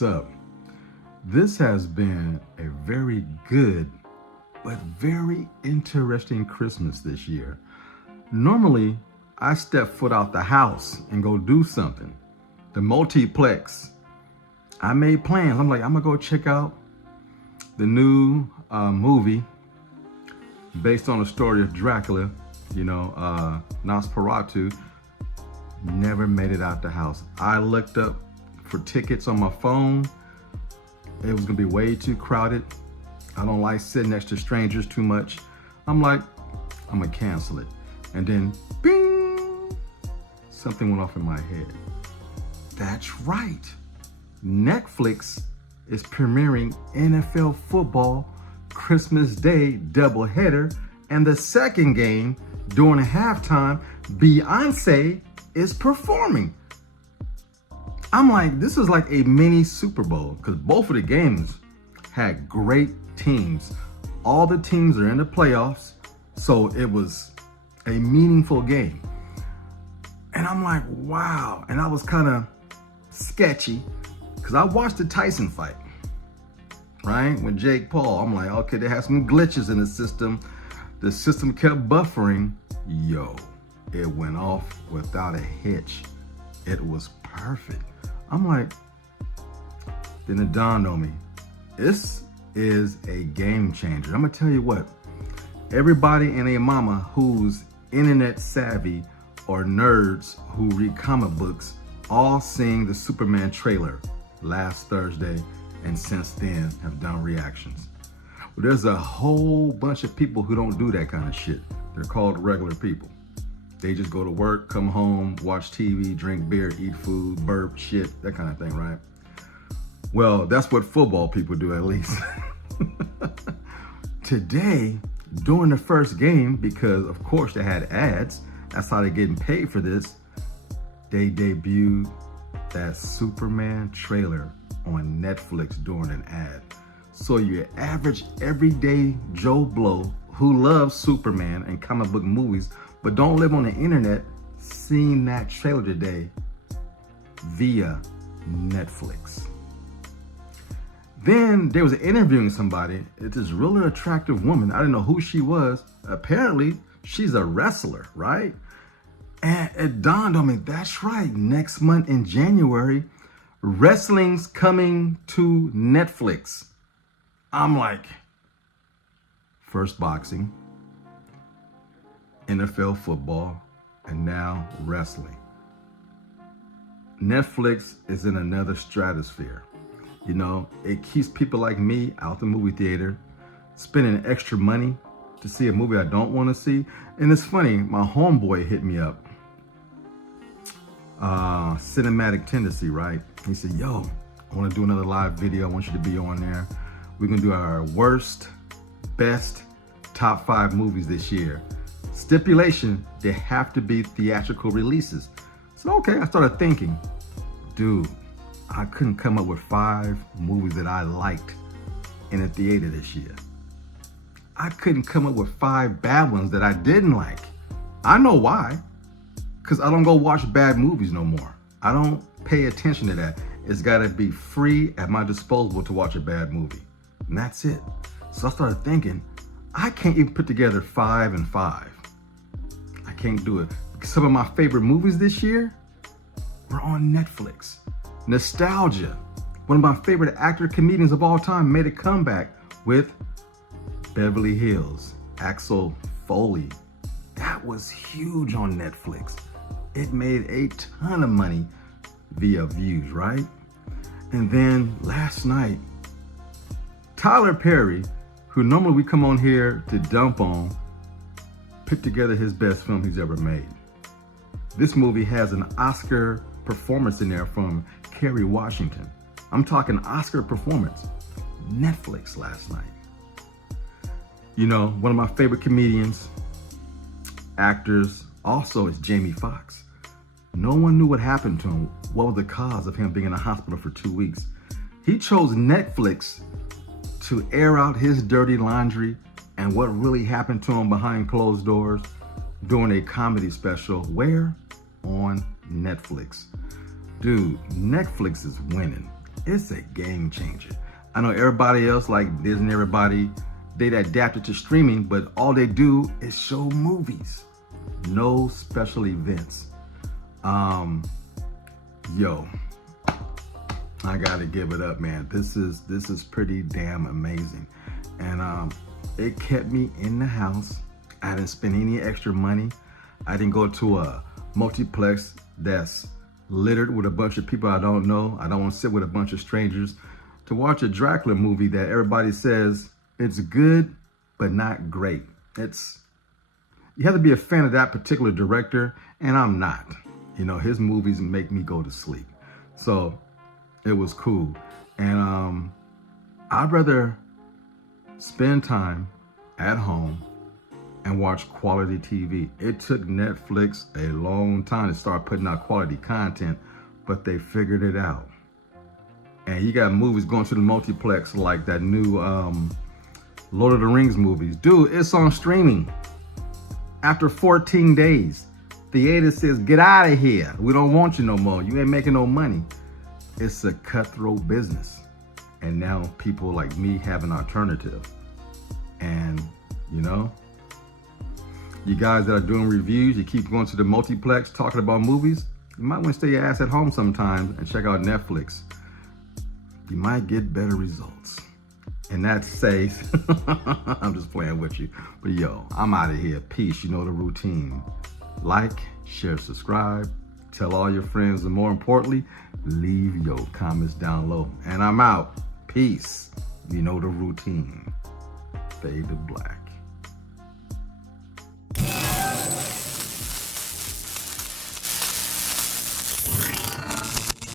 what's up? This has been a very good but very interesting Christmas this year. Normally, I step foot out the house and go do something. The multiplex, I made plans. I'm gonna go check out the new movie based on the story of Dracula, Nosferatu. Never made it out the house. I looked up for tickets on my phone. It was gonna be way too crowded. I don't like sitting next to strangers too much. I'm gonna cancel it. And then, bing, something went off in my head. That's right. Netflix is premiering NFL football Christmas Day doubleheader, and the second game during halftime, Beyonce is performing. I'm like, this is like a mini Super Bowl because both of the games had great teams. All the teams are in the playoffs, so it was a meaningful game. And I'm like, wow. And I was kind of sketchy because I watched the Tyson fight, right? With Jake Paul. I'm like, okay, they had some glitches in the system. The system kept buffering. Yo, it went off without a hitch. It was perfect. I'm like, then it dawned on me, this is a game changer. I'm gonna tell you what, everybody and their mama who's internet savvy or nerds who read comic books all seeing the Superman trailer last Thursday and since then have done reactions. Well, there's a whole bunch of people who don't do that kind of shit. They're called regular people. They just go to work, come home, watch TV, drink beer, eat food, burp, shit, that kind of thing, right? Well, that's what football people do, at least. Today, during the first game, because of course they had ads, that's how they're getting paid for this, they debuted that Superman trailer on Netflix during an ad. So your average everyday Joe Blow who loves Superman and comic book movies but don't live on the internet, seeing that trailer today via Netflix. Then there was an interviewing somebody. It's this really attractive woman. I didn't know who she was. Apparently, she's a wrestler, right? And it dawned on me, that's right. Next month in January, wrestling's coming to Netflix. I'm like, first boxing, NFL football, and now wrestling. Netflix is in another stratosphere. It keeps people like me out the movie theater, spending extra money to see a movie I don't want to see. And it's funny, my homeboy hit me up, Cinematic Tendency, right? He said, yo, I want to do another live video. I want you to be on there. We're going to do our worst, best, top 5 movies this year. Stipulation, they have to be theatrical releases. So, okay, I started thinking, dude, I couldn't come up with 5 movies that I liked in a theater this year. I couldn't come up with 5 bad ones that I didn't like. I know why, because I don't go watch bad movies no more. I don't pay attention to that. It's gotta be free at my disposal to watch a bad movie. And that's it. So I started thinking, I can't even put together 5 and 5. I can't do it. Some of my favorite movies this year were on Netflix. Nostalgia. One of my favorite actor comedians of all time made a comeback with Beverly Hills, Axel Foley. That was huge on Netflix. It made a ton of money via views, right? And then last night, Tyler Perry, who normally we come on here to dump on, put together his best film he's ever made. This movie has an Oscar performance in there from Kerry Washington. I'm talking Oscar performance. Netflix last night. One of my favorite comedians, actors, also is Jamie Foxx. No one knew what happened to him. What was the cause of him being in the hospital for 2 weeks? He chose Netflix to air out his dirty laundry and what really happened to him behind closed doors doing a comedy special. Where? On Netflix. Dude, Netflix is winning. It's a game changer. I know everybody else, like Disney, everybody, they adapted to streaming, but all they do is show movies. No special events. Yo, I gotta give it up, man. This is pretty damn amazing. And it kept me in the house. I didn't spend any extra money. I didn't go to a multiplex that's littered with a bunch of people I don't know. I don't want to sit with a bunch of strangers to watch a Dracula movie that everybody says it's good, but not great. You have to be a fan of that particular director, and I'm not. You know, his movies make me go to sleep. So it was cool. And I'd rather spend time at home and watch quality TV. It took Netflix a long time to start putting out quality content, but they figured it out. And you got movies going to the multiplex like that new Lord of the Rings movies. Dude, it's on streaming. After 14 days, theater says, get out of here. We don't want you no more. You ain't making no money. It's a cutthroat business. And now people like me have an alternative. And, you know, you guys that are doing reviews, you keep going to the multiplex talking about movies, you might want to stay your ass at home sometimes and check out Netflix. You might get better results. And that says, I'm just playing with you. But yo, I'm out of here. Peace. You know the routine. Like, share, subscribe, tell all your friends, and more importantly, leave your comments down low. And I'm out. Peace. You know the routine. Fade to black.